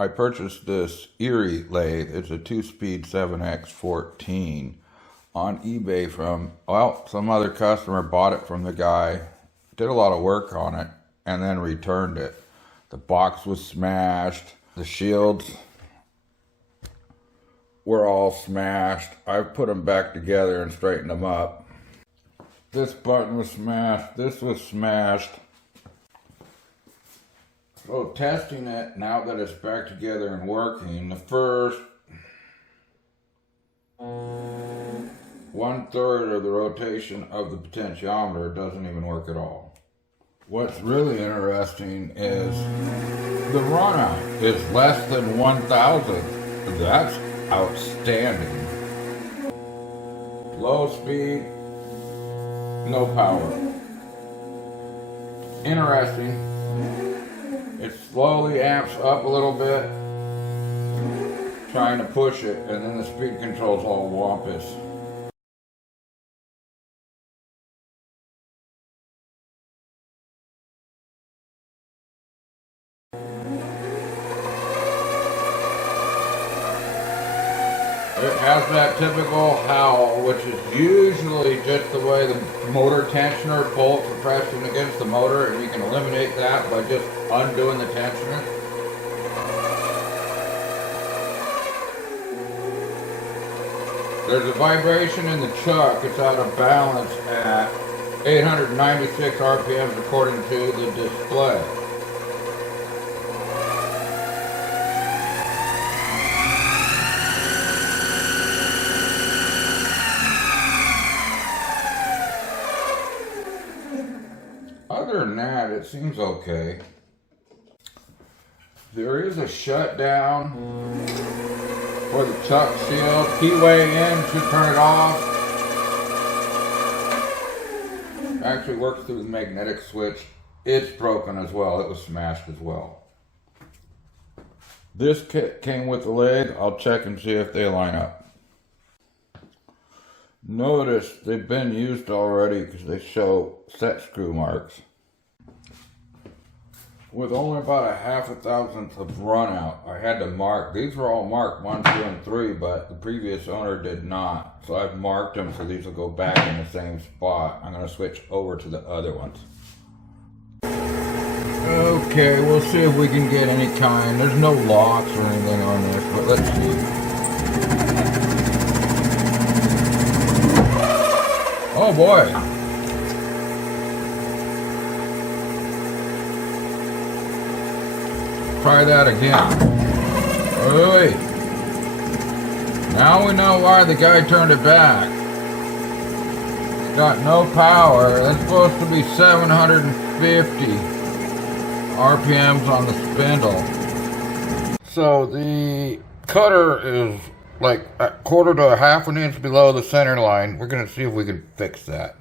I purchased this Erie lathe. It's a 2-speed 7x14 on eBay from, well, some other customer bought it from the guy, did a lot of work on it, and then returned it. The box was smashed. The shields were all smashed. I've put them back together and straightened them up. This button was smashed. This was smashed. So testing it, now that it's back together and working, the first 1/3 of the rotation of the potentiometer doesn't even work at all. What's really interesting is the runout is less than 1,000. That's outstanding. Low speed, no power. Interesting. It slowly amps up a little bit, trying to push it, and then the speed control's all wampus. It has that typical howl, which is usually just the way the motor tensioner bolts are pressing against the motor, and you can eliminate that by just undoing the tensioner. There's a vibration in the chuck. It's out of balance at 896 RPMs according to the display. Other than that, it seems okay. There is a shutdown for the chuck seal. Keyway in to turn it off. Actually works through the magnetic switch. It's broken as well. It was smashed as well. This kit came with the lathe. I'll check and see if they line up. Notice they've been used already because they show set screw marks. With only about a 1/2,000th of run out, I had to mark. These were all marked 1, 2, and 3, but the previous owner did not. So I've marked them so these will go back in the same spot. I'm going to switch over to the other ones. Okay, we'll see if we can get any kind. There's no locks or anything on this, but let's see. Oh boy! Try that again. Wait. Now we know why the guy turned it back. It's got no power. That's supposed to be 750 RPMs on the spindle. So the cutter is like a 1/4 to 1/2 inch below the center line. We're going to see if we can fix that.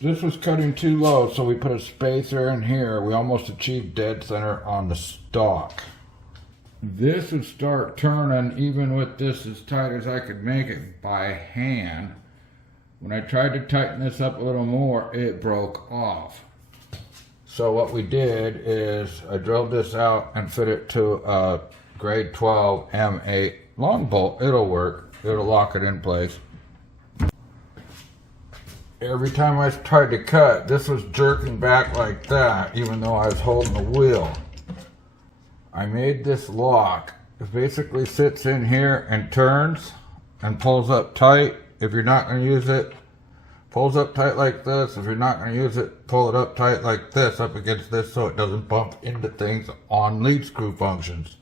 This was cutting too low, so we put a spacer in here. We almost achieved dead center on the stock. This would start turning even with this as tight as I could make it by hand. When I tried to tighten this up a little more, it broke off. So what we did is I drilled this out and fit it to a grade 12 M8 long bolt. It'll work. It'll lock it in place. Every time I tried to cut, this was jerking back like that, even though I was holding the wheel. I made this lock. It basically sits in here and turns and pulls up tight. If you're not going to use it, pulls up tight like this. If you're not going to use it, pull it up tight like this, up against this so it doesn't bump into things on lead screw functions.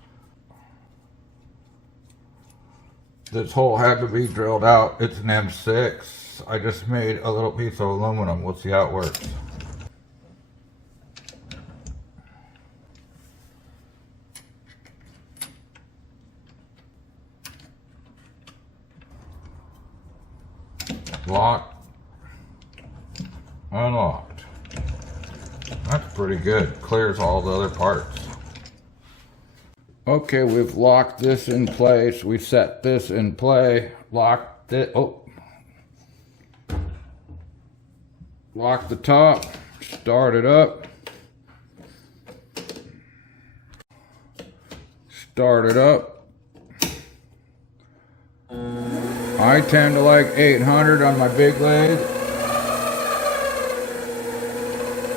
This hole had to be drilled out. It's an M6. I just made a little piece of aluminum. We'll see how it works. Locked. Unlocked. That's pretty good. Clears all the other parts. Okay, we've locked this in place. We set this in play. Locked it. Oh. Lock the top, start it up, start it up. I tend to like 800 on my big lathe.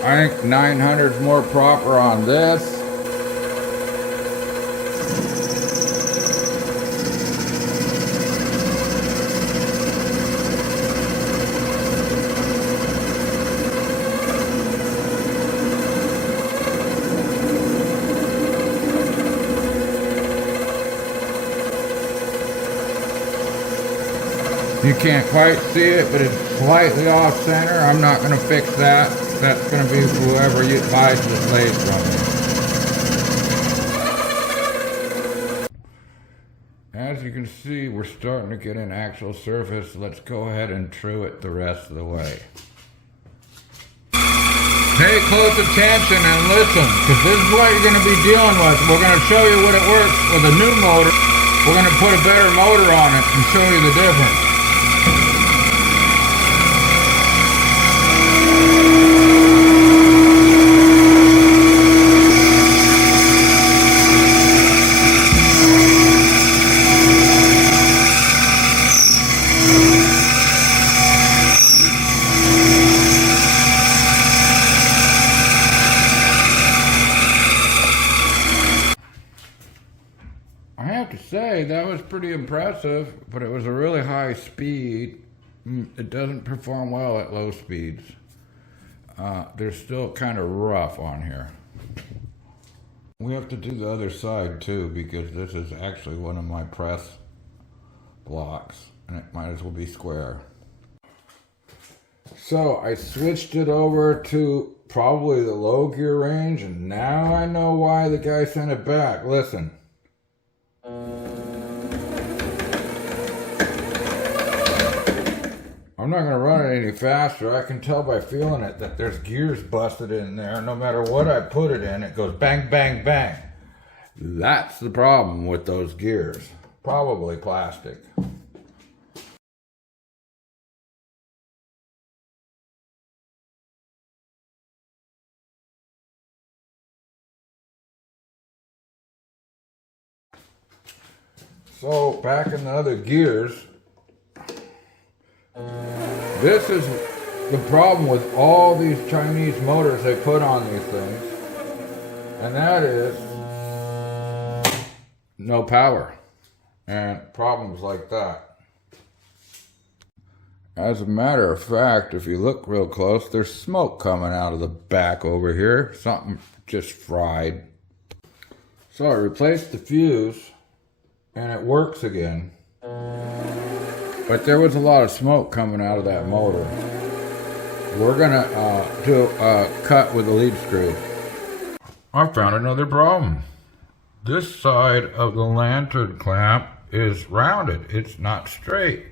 I think 900 is more proper on this. You can't quite see it, but it's slightly off center. I'm not going to fix that. That's going to be whoever buys this lathe from me. As you can see, we're starting to get an actual surface. Let's go ahead and true it the rest of the way. Pay close attention and listen, because this is what you're going to be dealing with. We're going to show you what it works with a new motor. We're going to put a better motor on it and show you the difference. I have to say, that was pretty impressive, but it was a really high speed. It doesn't perform well at low speeds. They're still kind of rough on here. We have to do the other side too, because this is actually one of my press blocks, and it might as well be square. So I switched it over to probably the low gear range, and now I know why the guy sent it back. Listen. I'm not going to run it any faster. I can tell by feeling it that there's gears busted in there. No matter what I put it in, it goes bang, bang, bang. That's the problem with those gears. Probably plastic. So back in the other gears, this is the problem with all these Chinese motors they put on these things, and that is no power and problems like that. As a matter of fact, if you look real close, there's smoke coming out of the back over here. Something just fried. So I replaced the fuse and it works again. But there was a lot of smoke coming out of that motor. We're gonna do a cut with a lead screw. I found another problem. This side of the lantern clamp is rounded. It's not straight.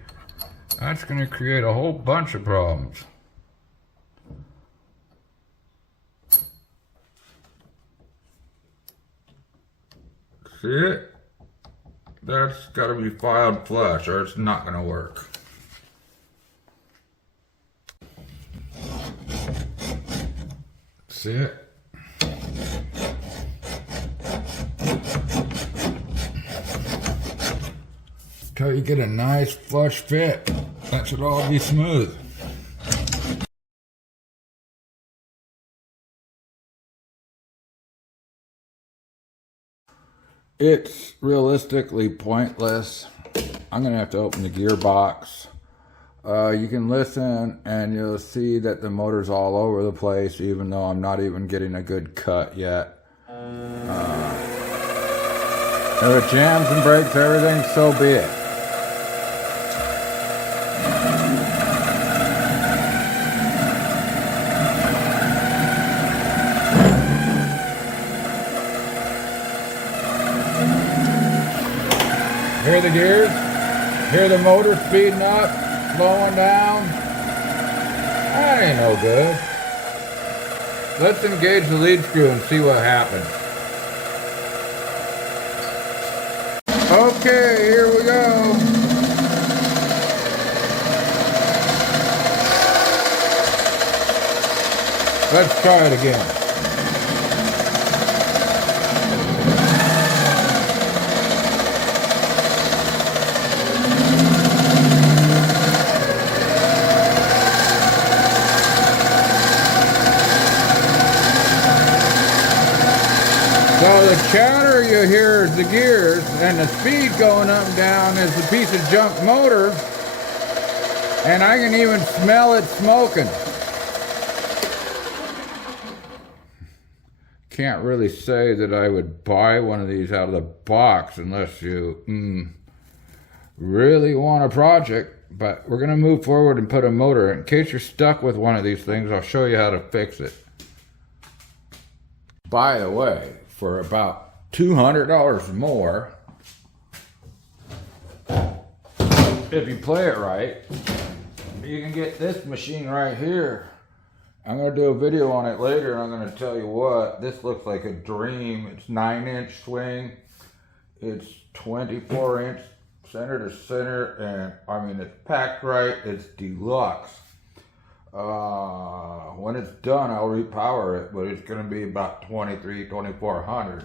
That's gonna create a whole bunch of problems. See it? That's got to be filed flush or it's not going to work. See it? Until you get a nice flush fit, that should all be smooth. It's realistically pointless. I'm gonna have to open the gearbox. You can listen and you'll see that the motor's all over the place, even though I'm not even getting a good cut yet. If it jams and breaks everything, so be it. Hear the gears? Hear the motor speeding up, slowing down? That ain't no good. Let's engage the lead screw and see what happens. Okay, here we go. Let's try it again. So the chatter you hear is the gears, and the speed going up and down is the piece of junk motor, and I can even smell it smoking. Can't really say that I would buy one of these out of the box unless you really want a project, but we're going to move forward and put a motor in. In case you're stuck with one of these things, I'll show you how to fix it. By the way, for about $200 more, if you play it right, you can get this machine right here. I'm going to do a video on it later, and I'm going to tell you what, this looks like a dream. It's 9-inch swing. It's 24-inch center to center, and I mean, it's packed right. It's deluxe. When it's done, I'll repower it, but it's going to be about $2,300, $2,400.